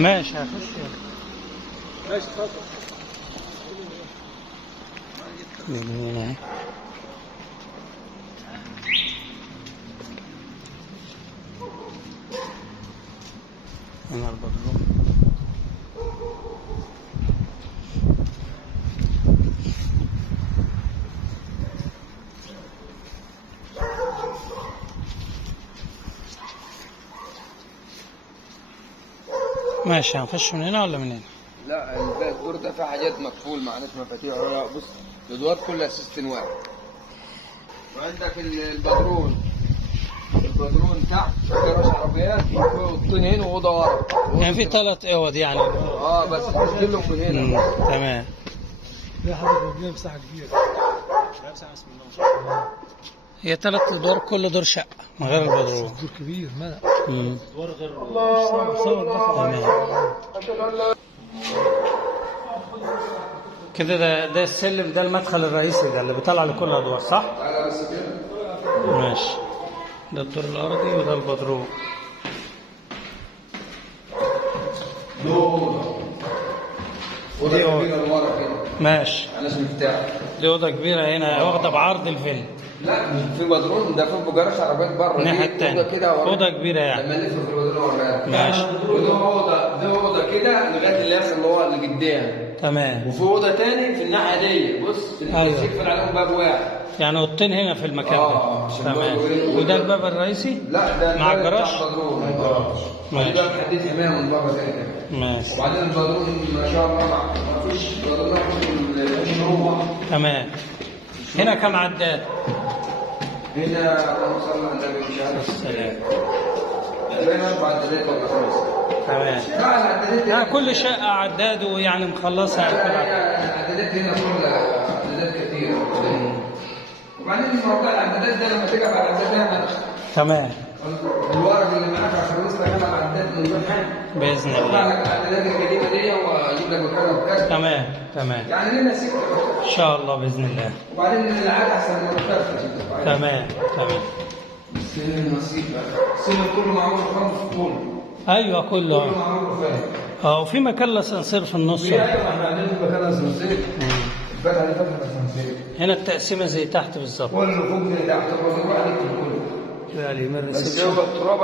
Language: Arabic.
ماشي هخش. ماشي اتفضل. من هنا هنا البدروم. ماشي هنخش من هنا ولا من هنا؟ لا الدور ده فيه حاجات مقفول معناش مفاتيح ولا لا. بص الادوار كلها سيستم واحد. وعندك البدرون تحت جراج عربيات اوضتين هنا واوضه ورا. يعني في 3 اوض يعني. بس تنزلهم من هنا. تمام. في حضرتك بتجيب مساحه كبيره. مساحه بسم الله. هي 3 ادوار، كل دور شقه من غير البدروم. دور كبير ملأ. ادوار غير صور تمام. كده ده السلم، ده المدخل الرئيسي ده اللي بيطلع لكل الادوار صح؟ تعالى بس كده. ماشي. ده الدور الارضي وده البدروم. اوضه كبيره ورا كده. ماشي. معلش مفتاح. دي اوضه كبيره هنا واخده بعرض الفيلا. لا في بدرون ده في جراج عربيات بره. الناحيه الثانيه اوضه كبيره يعني. لما نلف في البدرون وراها. ماشي. وده اوضه كده لغايه الاخر اللي هو اللي قدام. تمام. وفي اوضه تاني في الناحيه دي. بص في أيوة. يقفل عليهم باب واحد. يعني اوضتين هنا في المكان ده. تمام. وده الباب الرئيسي؟ لا ده مع الجراج؟ ماشي. ده حديث حمايه من بره تاني. ماشي. وبعدين البدرون ما شاء الله ما فيش بدرون مروه. تمام. هنا كم عداد؟ هنا اللهم صل على النبي مش عارف. السلام. بين 4 عدادات ولا 5. تمام. لا العدادات يعني كل شقه عداد ويعني مخلصها كل عداد. العدادات هنا كلها عدادات كثيره. وبعدين موضوع العدادات ده لما تيجي على العدادات تمام. الورق اللي معاك هخلص لك انا العدادات من غير حاجه. باذن اطلع الله. لك العدادات القديمه دي واجيب لك مكانها بكذا. تمام تمام. يعني لنا سكه. ان شاء الله باذن الله. وبعدين العاده احسن من المرتبه. تمام تمام. السن النصيب بقى. السن كله معمول خمس طول. ايوه كله. كله معمول فاهم. وفي مكان للاسانسير في النص. ايوه احنا عاملين مكان اسانسير. الفتحه دي فتحه اسانسير. هنا التقسيمه زي تحت بالظبط. كله فوق من تحت. الراجل واحد يكتب كله. يعني من بس هو التراب